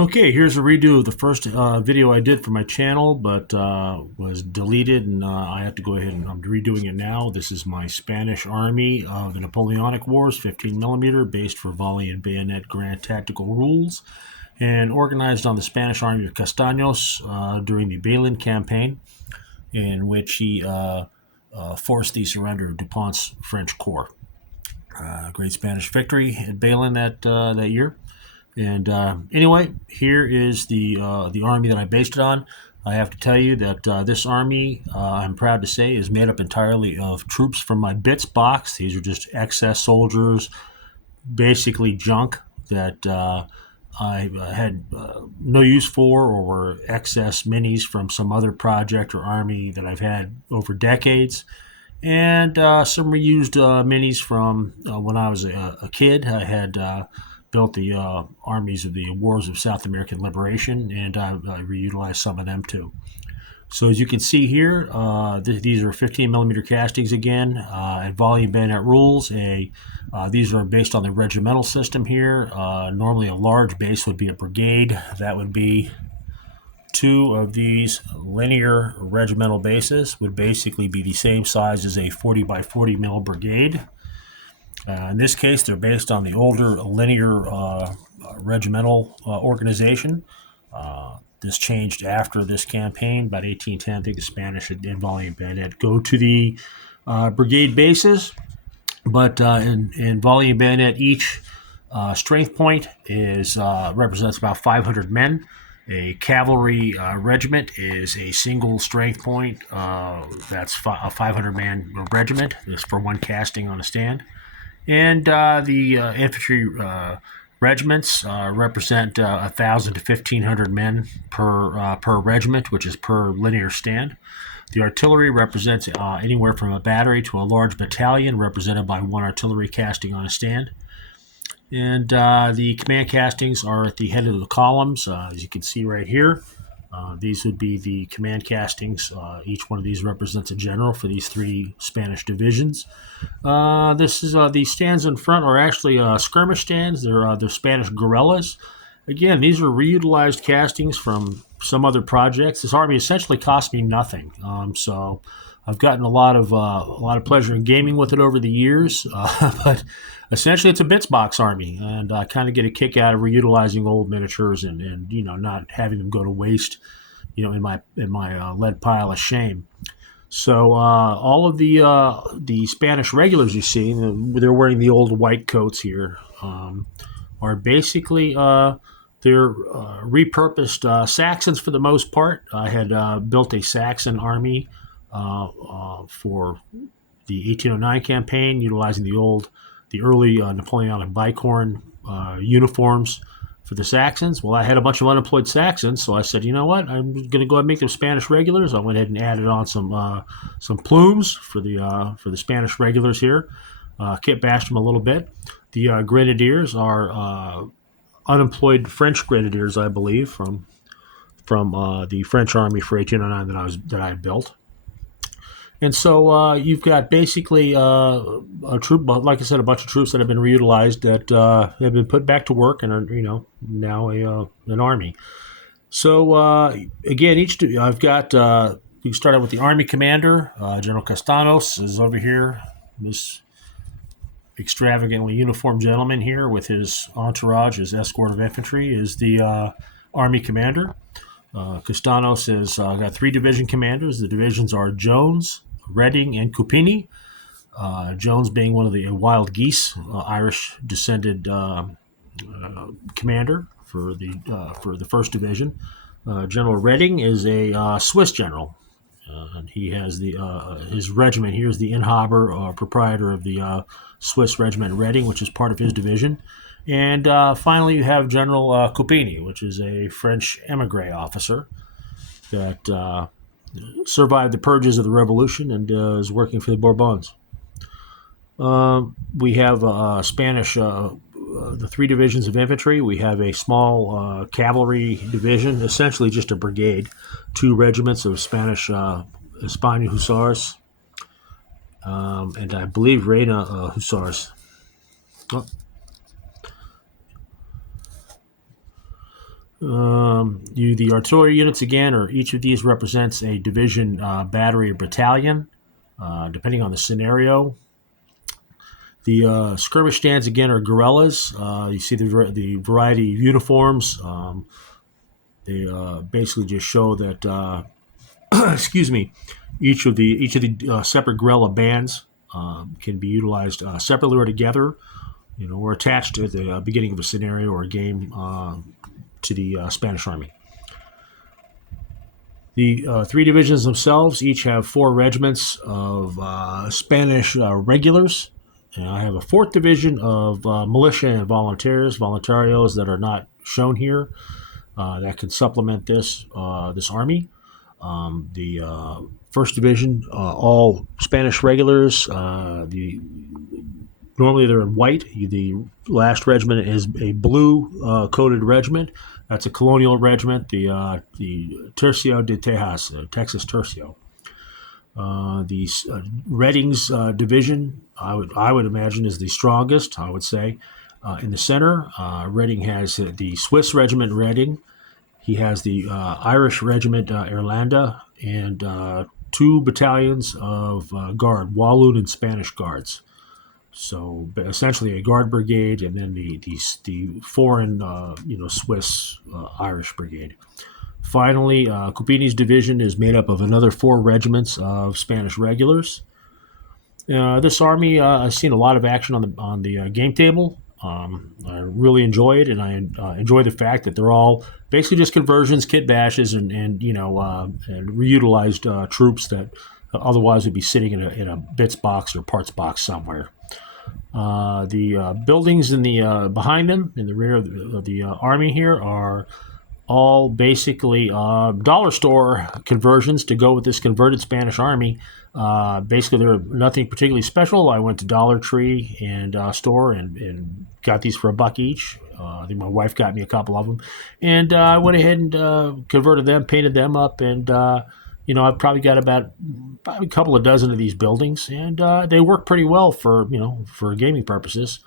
Okay, here's a redo of the first video I did for my channel, but was deleted, and I have to go ahead and I'm redoing it now. This is my Spanish Army of the Napoleonic Wars, 15 millimeter, based for volley and bayonet Grand Tactical Rules, and organized on the Spanish Army of Castanos during the Bailen Campaign, in which he forced the surrender of Dupont's French Corps. Great Spanish victory at Bailen that year. And anyway, here is the army that I based it on. I have to tell you that this army, I'm proud to say, is made up entirely of troops from my Bitz Box. These are just excess soldiers, basically junk that I had no use for, or were excess minis from some other project or army that I've had over decades. And some reused minis from when I was a kid. I had built the armies of the Wars of South American Liberation, and I reutilized some of them too. So as you can see here, these are 15 millimeter castings again, and volume bayonet rules. These are based on the regimental system here. Normally a large base would be a brigade. That would be two of these linear regimental bases, would basically be the same size as a 40 by 40 mil brigade. In this case, they're based on the older linear regimental organization. This changed after this campaign, about 1810. I think the Spanish in volume bayonet go to the brigade bases, but in volume bayonet, each strength point is represents about 500 men. A cavalry regiment is a single strength point. That's a 500-man regiment. That's for one casting on a stand. And the infantry regiments represent 1,000 to 1,500 men per regiment, which is per linear stand. The artillery represents anywhere from a battery to a large battalion, represented by one artillery casting on a stand. And the command castings are at the head of the columns, as you can see right here. These would be the command castings. Each one of these represents a general for these three Spanish divisions. The stands in front are actually skirmish stands. They're Spanish guerrillas. Again, these are reutilized castings from some other projects. This army essentially cost me nothing. So I've gotten a lot of pleasure in gaming with it over the years, but essentially it's a Bitz Box army, and I kind of get a kick out of reutilizing old miniatures and not having them go to waste, in my lead pile of shame. So all of the Spanish regulars you see, they're wearing the old white coats here, are basically they're repurposed Saxons for the most part. I had built a Saxon army for the 1809 campaign, utilizing the early Napoleonic bicorn uniforms for the Saxons. Well, I had a bunch of unemployed Saxons, so I said, you know what, I'm going to go ahead and make them Spanish regulars. I went ahead and added on some plumes for the Spanish regulars here. Kit bashed them a little bit. The grenadiers are unemployed French grenadiers, I believe, from the French army for 1809 that I built. And so you've got basically a troop, like I said, a bunch of troops that have been reutilized that have been put back to work and are, now an army. So again, I've got. We start out with the army commander. General Castanos is over here. This extravagantly uniformed gentleman here with his entourage, his escort of infantry, is the army commander. Castanos has got three division commanders. The divisions are Jones, Reading, and Cupini. Jones being one of the wild geese, Irish descended commander for the first division. General Reading is a Swiss general, and he has his regiment here is the Inhaber, proprietor of the Swiss regiment Reading, which is part of his division. And finally, you have General Cupini, which is a French emigre officer that survived the purges of the Revolution and is working for the Bourbons. We have Spanish, the three divisions of infantry. We have a small cavalry division, essentially just a brigade, two regiments of Spanish Spanish Hussars, and I believe Reina Hussars. Oh. The artillery units again, or each of these represents a division, battery, or battalion, depending on the scenario. The skirmish stands again are guerrillas. You see the variety of uniforms. They basically just show that excuse me, each of the separate guerrilla bands can be utilized separately or together, or attached at the beginning of a scenario or a game to the Spanish Army. The three divisions themselves each have 4 regiments of Spanish regulars. And I have a 4th division of militia and voluntarios that are not shown here, that can supplement this army. The 1st division, all Spanish regulars. Normally they're in white. The last regiment is a blue coated regiment. That's a colonial regiment, the Tercio de Tejas, Texas Tercio. The Redding's division, I would imagine, is the strongest. I would say in the center, Redding has the Swiss regiment Redding. He has the Irish regiment Irlanda, and 2 battalions of guard, Walloon and Spanish guards. So essentially a guard brigade, and then the foreign, Swiss Irish brigade. Finally, Cupini's division is made up of another 4 regiments of Spanish regulars. This army has seen a lot of action on the game table. I really enjoy it, and I enjoy the fact that they're all basically just conversions, kit bashes, and reutilized troops that otherwise would be sitting in a Bitz box or parts box somewhere. The buildings in the behind them, in the rear of the army here, are all basically dollar store conversions to go with this converted Spanish army. Basically, they're nothing particularly special. I went to Dollar Tree and store and got these for $1 each. I think my wife got me a couple of them, and I went ahead and converted them, painted them up, and I've probably got about a couple of dozen of these buildings, and they work pretty well for gaming purposes.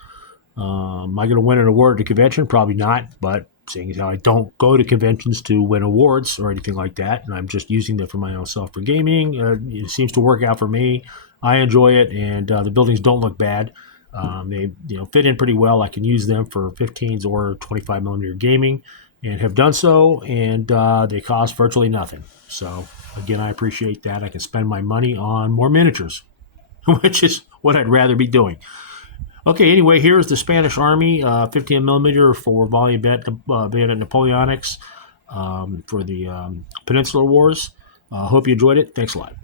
Am I going to win an award at a convention? Probably not, but seeing as how I don't go to conventions to win awards or anything like that, and I'm just using them for my own self for gaming, it seems to work out for me. I enjoy it, and the buildings don't look bad. They fit in pretty well. I can use them for 15s or 25 millimeter gaming, and have done so, and they cost virtually nothing. So again, I appreciate that. I can spend my money on more miniatures, which is what I'd rather be doing. Okay, anyway, here's the Spanish Army, 15 millimeter for volume Bayonet Napoleonics for the Peninsular Wars. Hope you enjoyed it. Thanks a lot.